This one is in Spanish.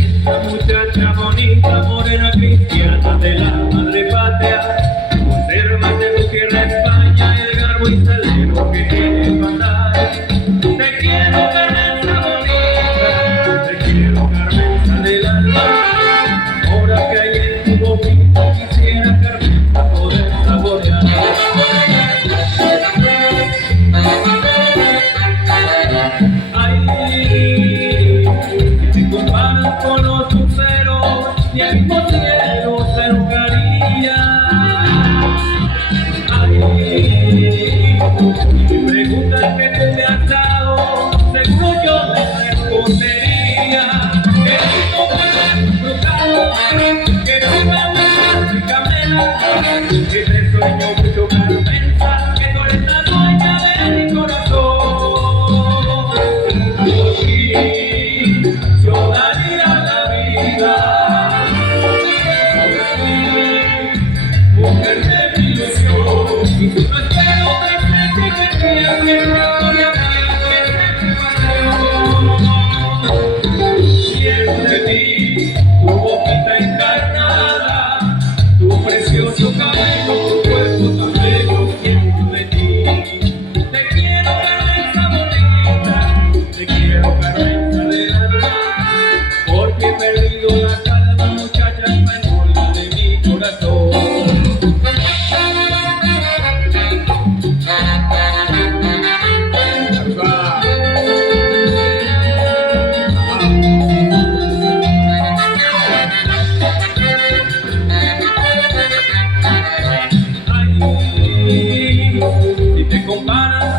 Esta muchacha bonita, morena cristiana de la madre patria, consérvate tu tierra España y el garbo y salero que tienes mandar. Te quiero, Carmenza bonita, te quiero, Carmenza del alma. Ahora que hay en tu boquita quisiera, Carmenza, poder saborear. Ay, si te comparas con los luceros y el mismo cielo se enojaría. Ay, si me preguntas que tú me has dado, seguro yo te respondería que tú me has tocado, que tú me amas y camela, que te sueño mucho, Carmenza, que tú eres la dueña de mi corazón. Por ti yo daría la vida, por ti, mujer de mi ilusión, y tú no espero desde que te historia quiero de ti, tu boquita encarnada, tu precioso cabello, tu cuerpo tan bello, quiero de ti. Te quiero, Carmenza bonita, te quiero, Carmenza del alma, porque he perdido la calma, muchacha española de mi corazón. Ay, si te comparas